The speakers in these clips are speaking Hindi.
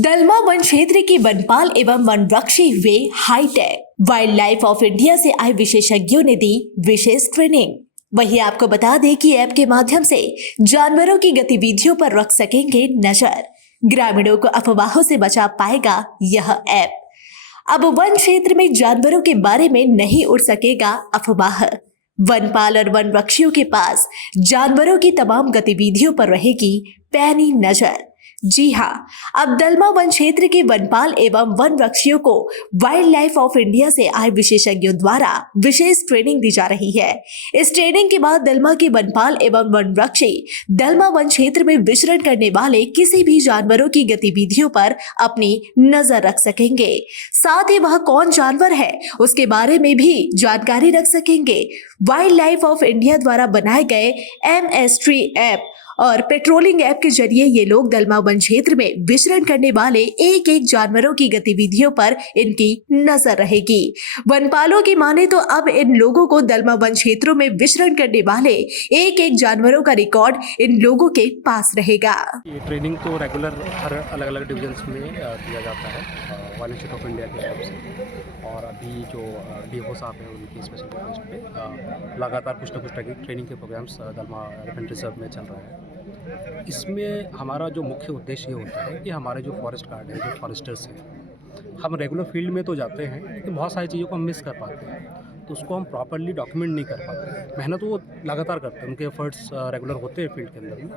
दलमा वन क्षेत्र की वनपाल एवं वनरक्षी हुए high tech. Wildlife of India से आए विशेषज्ञों ने दी विशेष ट्रेनिंग। वहीं आपको बता दें कि ऐप के माध्यम से जानवरों की गतिविधियों पर रख सकेंगे नजर। ग्रामीणों को अफवाहों से बचा पाएगा यह ऐप। अब वन क्षेत्र में जानवरों के बारे में नहीं उड़ सकेगा अफवाह। वनपाल और वनरक्षियों के पास जानवरों की तमाम गतिविधियों पर रहेगी पैनी नजर। जी हाँ, अब दलमा वन क्षेत्र के वनपाल एवं वनरक्षियों को वाइल्ड लाइफ ऑफ इंडिया से आए विशेषज्ञों द्वारा विशेष ट्रेनिंग दी जा रही है। इस ट्रेनिंग के बाद दलमा के वनपाल एवं वनरक्षी दलमा वन क्षेत्र में विचरण करने वाले किसी भी जानवरों की गतिविधियों पर अपनी नजर रख सकेंगे। साथ ही वह कौन जानवर है उसके बारे में भी जानकारी रख सकेंगे। वाइल्ड लाइफ ऑफ इंडिया द्वारा बनाए गए MS3 ऐप और पेट्रोलिंग ऐप के जरिए ये लोग दलमा वन क्षेत्र में विचरण करने वाले एक एक जानवरों की गतिविधियों पर इनकी नजर रहेगी। वनपालों की माने तो अब इन लोगों को दलमा वन क्षेत्रों में विचरण करने वाले एक एक जानवरों का रिकॉर्ड इन लोगों के पास रहेगा। ये ट्रेनिंग तो रेगुलर हर अलग अलग डिविजन्स में दिया जाता है वाइल्ड लाइफ ऑफ इंडिया के तरफ से। और अभी जो DFO साहब हैं उनकी स्पेशल रिक्वेस्ट पे लगातार कुछ न कुछ ट्रेनिंग के प्रोग्राम्स दलमा एलिफेंट रिजर्व में चल रहे हैं। इसमें हमारा जो मुख्य उद्देश्य ये होता है कि हमारे जो फॉरेस्ट गार्ड हैं, जो फॉरेस्टर्स हैं, हम रेगुलर फील्ड में तो जाते हैं लेकिन बहुत सारी चीज़ों को हम मिस कर पाते हैं, तो उसको हम प्रॉपरली डॉक्यूमेंट नहीं कर पाते। मेहनत वो लगातार करते हैं, उनके एफर्ट्स रेगुलर होते हैं फील्ड के अंदर में,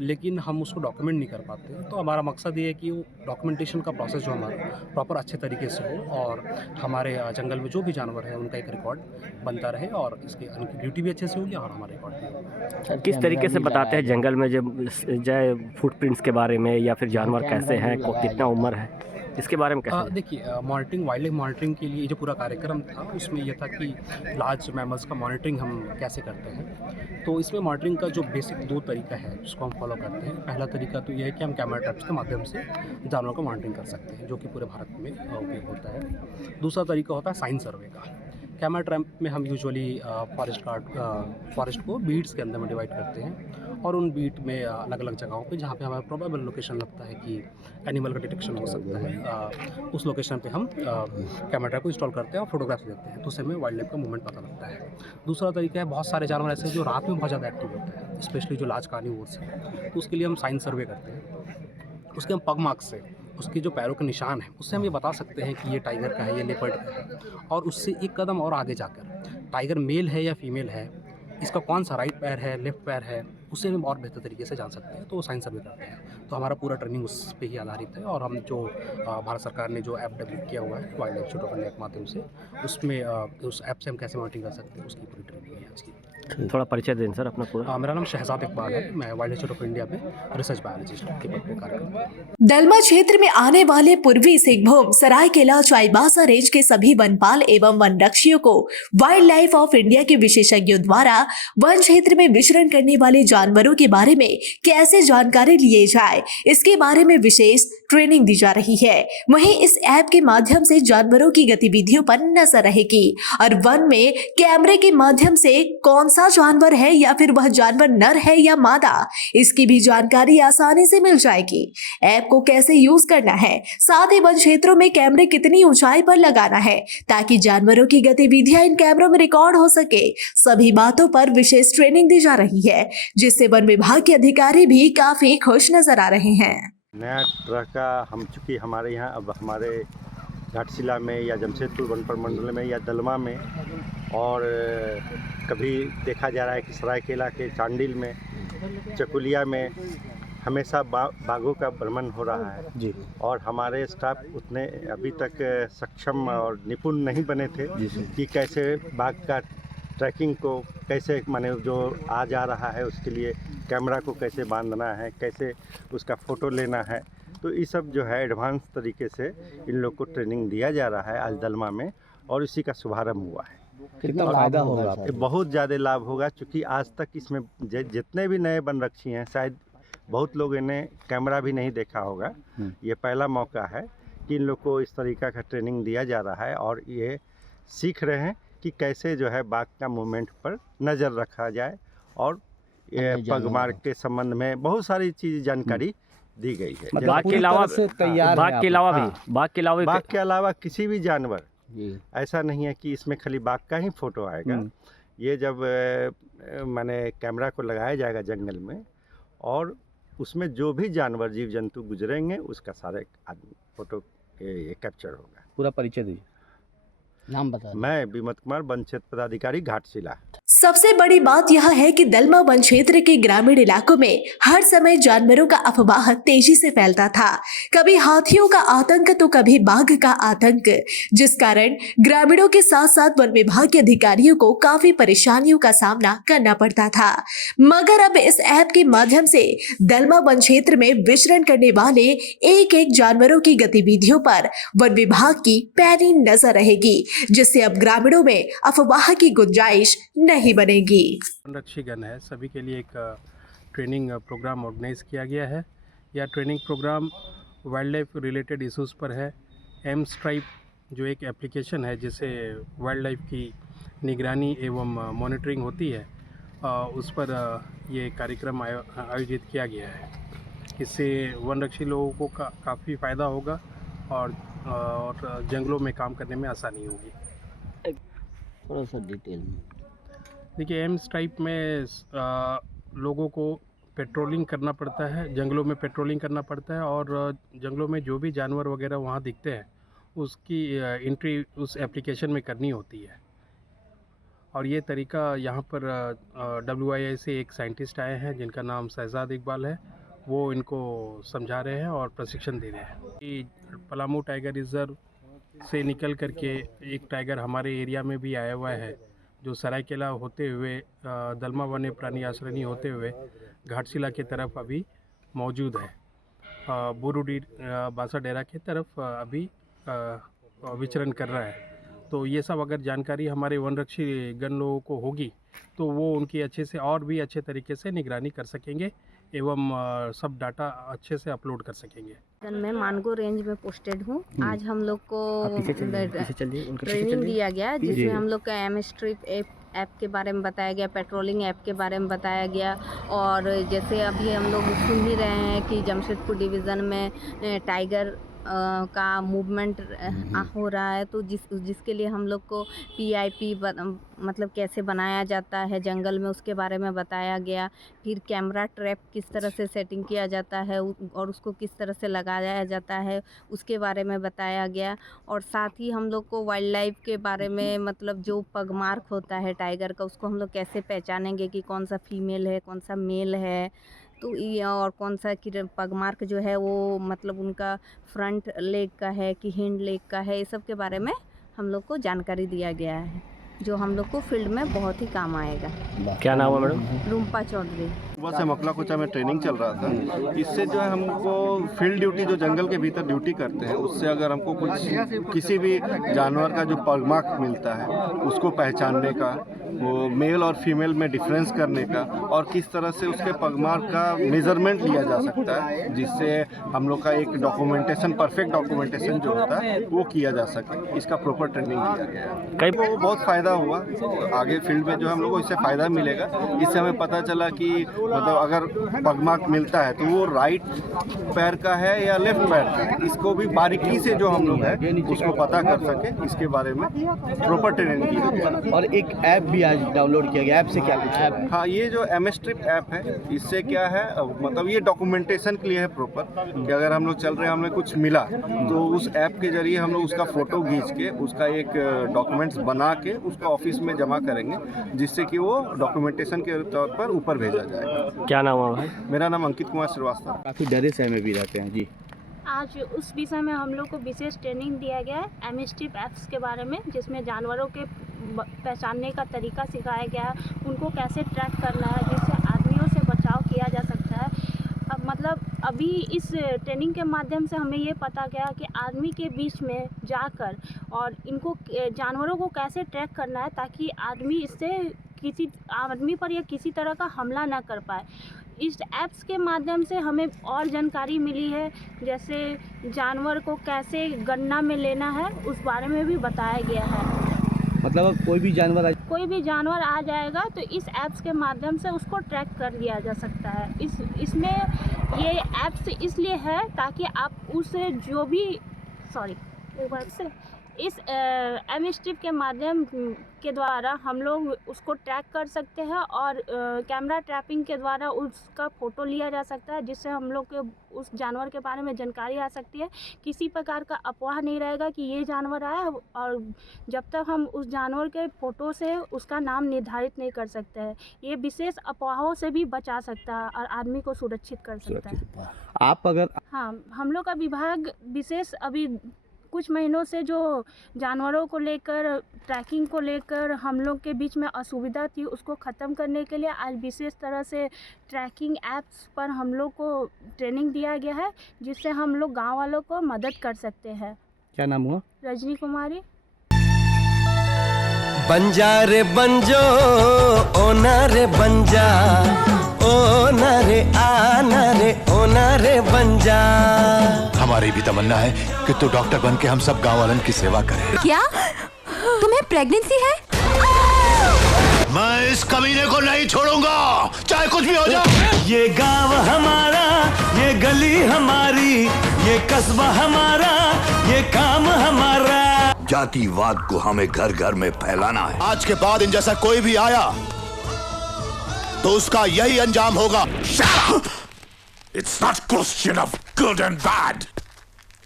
लेकिन हम उसको डॉक्यूमेंट नहीं कर पाते। तो हमारा मकसद ये है कि वो डॉक्यूमेंटेशन का प्रोसेस जो हमारा प्रॉपर अच्छे तरीके से हो और हमारे जंगल में जो भी जानवर है उनका एक रिकॉर्ड बनता रहे और इसकी उनकी ड्यूटी भी अच्छे से होगी और हमारा रिकॉर्ड भी होगा। किस तरीके से बताते हैं जंगल में जब जाए फुटप्रिंट्स के बारे में या फिर जानवर कैसे हैं, कितना उम्र है, इसके बारे में कैसे? देखिए, मॉनिटरिंग, वाइल्ड लाइफ मॉनिटरिंग के लिए जो पूरा कार्यक्रम था उसमें यह था कि लार्ज मैमल्स का मॉनिटरिंग हम कैसे करते हैं। तो इसमें मॉनिटरिंग का जो बेसिक 2 तरीका है जिसको हम फॉलो करते हैं। पहला तरीका तो यह है कि हम कैमरा ट्रैप्स के माध्यम से जानवरों का मॉनिटरिंग कर सकते हैं, जो कि पूरे भारत में उपयोग होता है। दूसरा तरीका होता है साइन सर्वे का। कैमरा ट्रैप में हम यूजुअली फॉरेस्ट को बीट्स के अंदर में डिवाइड करते हैं और उन बीट में अलग अलग जगहों पे जहाँ पे हमें प्रोबेबल लोकेशन लगता है कि एनिमल का डिटेक्शन हो सकता है, उस लोकेशन पे हम कैमरा ट्रैप को इंस्टॉल करते हैं और फोटोग्राफ्स लेते हैं, तो उससे हमें वाइल्ड लाइफ का मूवमेंट पता लगता है। दूसरा तरीका है, बहुत सारे जानवर ऐसे हैं जो रात में बहुत ज़्यादा एक्टिव होते हैं, स्पेशली जो लार्ज कार्निवोर्स हैं, तो उसके लिए हम साइन सर्वे करते हैं। उसके हम पग मार्क्स से उसके जो पैरों के निशान हैं उससे हम ये बता सकते हैं कि ये टाइगर का है, ये लेपर्ड का है। और उससे एक कदम और आगे जाकर टाइगर मेल है या फीमेल है, इसका कौन सा राइट पैर है, लेफ्ट पैर है, उससे हम और बेहतर तरीके से जान सकते हैं। तो वो साइंस सर्वे करते हैं। तो हमारा पूरा ट्रेनिंग उस पे ही आधारित है और हम जो भारत सरकार ने जो ऐप डेवलप किया हुआ है वाइल्ड लाइफ ऑफ इंडिया के माध्यम से, उसमें उस ऐप से हम कैसे मॉनिटरिंग कर सकते हैं उसकी पूरी ट्रेनिंग है इसकी। थोड़ा परिचय दें सर अपना पूरा। मेरा नाम शहजाद इकबाल है, मैं वाइल्ड लाइफ ऑफ इंडिया में रिसर्च बायोलॉजिस्ट के पद पर कार्य करता हूँ। दलमा क्षेत्र में आने वाले पूर्वी सिंहभूम, सरायकेला, चाईबासा रेंज के सभी वनपाल एवं वनरक्षियों को वाइल्ड लाइफ ऑफ इंडिया के विशेषज्ञों द्वारा वन क्षेत्र में विचरण करने वाले जानवरों के बारे में कैसे जानकारी लिए जाए, इसके बारे में विशेष ट्रेनिंग दी जा रही है। वहीं इस ऐप के माध्यम से जानवरों की गतिविधियों पर नजर रहेगी और वन में कैमरे के माध्यम से कौन सा जानवर है या फिर वह जानवर नर है या मादा, इसकी भी जानकारी आसानी से मिल जाएगी। ऐप को कैसे यूज करना है, साथ ही वन क्षेत्रों में कैमरे कितनी ऊंचाई पर लगाना है ताकि जानवरों की गतिविधियां इन कैमरों में रिकॉर्ड हो सके, सभी बातों पर विशेष ट्रेनिंग दी जा रही है, जिससे वन विभाग के अधिकारी भी काफी खुश नजर आ रहे हैं। नया तरह का हम चूँकि हमारे यहाँ अब हमारे घाटशिला में या जमशेदपुर वन प्रमंडल में या दलमा में और कभी देखा जा रहा है कि सरायकेला के चांडिल में, चकुलिया में हमेशा बाघों का भ्रमण हो रहा है जी। और हमारे स्टाफ उतने अभी तक सक्षम और निपुण नहीं बने थे कि कैसे बाघ का ट्रैकिंग को कैसे, माने जो आ जा रहा है उसके लिए कैमरा को कैसे बांधना है, कैसे उसका फ़ोटो लेना है। तो ये सब जो है एडवांस तरीके से इन लोग को ट्रेनिंग दिया जा रहा है आज दलमा में और इसी का शुभारंभ हुआ है। कितना फ़ायदा होगा? बहुत ज़्यादा लाभ होगा, क्योंकि आज तक इसमें जितने भी नए वनरक्षी हैं शायद बहुत लोग इन्हें कैमरा भी नहीं देखा होगा। ये पहला मौका है कि इन लोग को इस तरीका का ट्रेनिंग दिया जा रहा है और ये सीख रहे हैं कि कैसे जो है बाघ का मूवमेंट पर नज़र रखा जाए और पग मार्क के संबंध में बहुत सारी चीज़ जानकारी दी गई है। मतलब बाघ के पूरी अलावा तरह से तैयार है बाघ के आप अलावा हाँ। भी बाघ के अलावा बाघ के अलावा किसी भी जानवर, जी। ऐसा नहीं है कि इसमें खाली बाघ का ही फोटो आएगा। ये जब माने कैमरा को लगाया जाएगा जंगल में, और उसमें जो भी जानवर जीव जंतु गुजरेंगे उसका सारे आदमी फोटो ये कैप्चर होगा। पूरा परिचय दीजिए, नाम बता दें। मैं विमत कुमार, वन क्षेत्र पदाधिकारी, घाटशिला। सबसे बड़ी बात यह है कि दलमा वन क्षेत्र के ग्रामीण इलाकों में हर समय जानवरों का अफवाह तेजी से फैलता था। कभी हाथियों का आतंक तो कभी बाघ का आतंक, जिस कारण ग्रामीणों के साथ साथ वन विभाग के अधिकारियों को काफी परेशानियों का सामना करना पड़ता था। मगर अब इस ऐप के माध्यम से दलमा वन क्षेत्र में विचरण करने वाले एक एक जानवरों की गतिविधियों पर वन विभाग की पैनी नजर रहेगी, जिससे अब ग्रामीणों में अफवाह की गुंजाइश नहीं बनेगी। वनरक्षीगण है, सभी के लिए एक ट्रेनिंग प्रोग्राम ऑर्गेनाइज किया गया है। यह training program wildlife related issues पर है। एम स्ट्राइप जो एक एप्लीकेशन है जिससे वाइल्ड लाइफ की निगरानी एवं मॉनिटरिंग होती है, उस पर ये कार्यक्रम आयोजित किया गया है। इससे वनरक्षी लोगों को काफ़ी फ़ायदा होगा और जंगलों में काम करने में आसानी होगी। थोड़ा सा डिटेल में देखिए, एम स्ट्राइप में लोगों को पेट्रोलिंग करना पड़ता है, जंगलों में पेट्रोलिंग करना पड़ता है, और जंगलों में जो भी जानवर वगैरह वहाँ दिखते हैं उसकी एंट्री उस एप्लीकेशन में करनी होती है। और ये तरीका यहाँ पर WIA से एक साइंटिस्ट आए हैं जिनका नाम शहजाद इकबाल है, वो इनको समझा रहे हैं और प्रशिक्षण दे रहे हैं। कि पलामू टाइगर रिजर्व से निकल करके एक टाइगर हमारे एरिया में भी आया हुआ है, जो सरायकेला होते हुए दलमा वन्य प्राणी आश्रयनी होते हुए घाटशिला की तरफ अभी मौजूद है। बुरुडी बासाडेरा की तरफ अभी विचरण कर रहा है। तो ये सब अगर जानकारी हमारे वनरक्षी गण लोगों को होगी तो वो उनकी अच्छे से और भी अच्छे तरीके से निगरानी कर सकेंगे एवं सब डाटा अच्छे से अपलोड कर सकेंगे। मैं मानगो रेंज में पोस्टेड हूँ। आज हम लोग को ट्रेनिंग दिया गया जिसमें हम लोग का एम स्ट्रिप ऐप के बारे में बताया गया, पेट्रोलिंग ऐप के बारे में बताया गया। और जैसे अभी हम लोग सुन ही रहे हैं कि जमशेदपुर डिवीज़न में टाइगर का मूवमेंट हो रहा है, तो जिसके लिए हम लोग को PIP मतलब कैसे बनाया जाता है जंगल में उसके बारे में बताया गया। फिर कैमरा ट्रैप किस तरह से सेटिंग किया जाता है और उसको किस तरह से लगाया जाता है उसके बारे में बताया गया। और साथ ही हम लोग को वाइल्ड लाइफ के बारे में मतलब जो पगमार्क होता है टाइगर का, उसको हम लोग कैसे पहचानेंगे कि कौन सा फीमेल है कौन सा मेल है, तो ये और कौन सा कि पगमार्क जो है वो मतलब उनका फ्रंट लेग का है कि हिंड लेग का है, ये सब के बारे में हम लोग को जानकारी दिया गया है, जो हम लोग को फील्ड में बहुत ही काम आएगा। क्या नाम है मैडम? रूम्पा चौधरी। सुबह से मकलाकुचा में ट्रेनिंग चल रहा था। इससे जो है हमको फील्ड ड्यूटी जो जंगल के भीतर ड्यूटी करते हैं उससे अगर हमको कुछ किसी भी जानवर का जो पगमार्क मिलता है उसको पहचानने का, वो मेल और फीमेल में डिफरेंस करने का, और किस तरह से उसके पगमार्क का मेजरमेंट लिया जा सकता है जिससे हम लोग का एक डॉक्यूमेंटेशन, परफेक्ट डॉक्यूमेंटेशन जो होता है वो किया जा सके, इसका प्रॉपर ट्रेनिंग दिया गया है। कई वो बहुत फ़ायदा हुआ, आगे फील्ड में जो है हम लोग को इससे फ़ायदा मिलेगा। इससे हमें पता चला कि मतलब अगर पगमार्क मिलता है तो वो राइट पैर का है या लेफ्ट पैर का है, इसको भी बारीकी से जो हम लोग है उसको पता कर सके, इसके बारे में प्रॉपर ट्रेनिंग की गई। और एक ऐप भी आज डाउनलोड किया गया। ऐप से क्या कुछ है? हाँ, ये जो एम स्ट्रिप ऐप है इससे क्या है मतलब ये डॉक्यूमेंटेशन के लिए है प्रॉपर, कि अगर हम लोग चल रहे हैं हमें कुछ मिला तो उस ऐप के जरिए हम लोग उसका फ़ोटो खींच के उसका एक डॉक्यूमेंट्स बना के उसका ऑफिस में जमा करेंगे, जिससे कि वो डॉक्यूमेंटेशन के तौर पर ऊपर भेजा जाएगा। क्या नाम है भाई? मेरा नाम अंकित कुमार श्रीवास्तव। काफ़ी डरे सहमे में भी रहते हैं जी। आज उस विषय में हम लोग को विशेष ट्रेनिंग दिया गया है एम स्ट्रिप ऐप्स के बारे में, जिसमें जानवरों के पहचानने का तरीका सिखाया गया है, उनको कैसे ट्रैक करना है जिससे आदमियों से बचाव किया जा सकता है। अब मतलब अभी इस ट्रेनिंग के माध्यम से हमें ये पता गया कि आदमी के बीच में जाकर और इनको जानवरों को कैसे ट्रैक करना है ताकि आदमी इससे किसी आदमी पर या किसी तरह का हमला ना कर पाए। इस ऐप्स के माध्यम से हमें और जानकारी मिली है, जैसे जानवर को कैसे गणना में लेना है उस बारे में भी बताया गया है। मतलब अब कोई भी जानवर आ जाएगा तो इस ऐप्स के माध्यम से उसको ट्रैक कर लिया जा सकता है। इसमें ये ऐप्स इसलिए है ताकि आप उसे जो भी इस एमस्ट्रिप के माध्यम के द्वारा हम लोग उसको ट्रैक कर सकते हैं और कैमरा ट्रैपिंग के द्वारा उसका फ़ोटो लिया जा सकता है, जिससे हम लोग के उस जानवर के बारे में जानकारी आ सकती है। किसी प्रकार का अफवाह नहीं रहेगा कि ये जानवर आया, और जब तक हम उस जानवर के फ़ोटो से उसका नाम निर्धारित नहीं कर सकते हैं। ये विशेष अफवाहों से भी बचा सकता है और आदमी को सुरक्षित कर सकता है। आप अगर हाँ, हम लोग का विभाग विशेष अभी कुछ महीनों से जो जानवरों को लेकर ट्रैकिंग को लेकर हम लोग के बीच में असुविधा थी, उसको ख़त्म करने के लिए आज विशेष तरह से ट्रैकिंग ऐप्स पर हम लोग को ट्रेनिंग दिया गया है, जिससे हम लोग गांव वालों को मदद कर सकते हैं। क्या नाम हुआ? रजनी कुमारी। बंजा रे बंजो ओना रे बंजा, ओना रे आना रे ओना रे बंजा। हमारी भी तमन्ना है कि तू डॉक्टर बन के हम सब गाँव वालों की सेवा करे। क्या तुम्हें प्रेगनेंसी है? मैं इस कमीने को नहीं छोड़ूंगा, चाहे कुछ भी हो जाए। ये गांव हमारा, ये गली हमारी, ये कस्बा हमारा, ये काम हमारा। जातिवाद को हमें घर घर में फैलाना है। आज के बाद इन जैसा कोई भी आया तो उसका यही अंजाम होगा। It's not question of good and bad.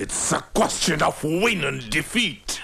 It's a question of win and defeat.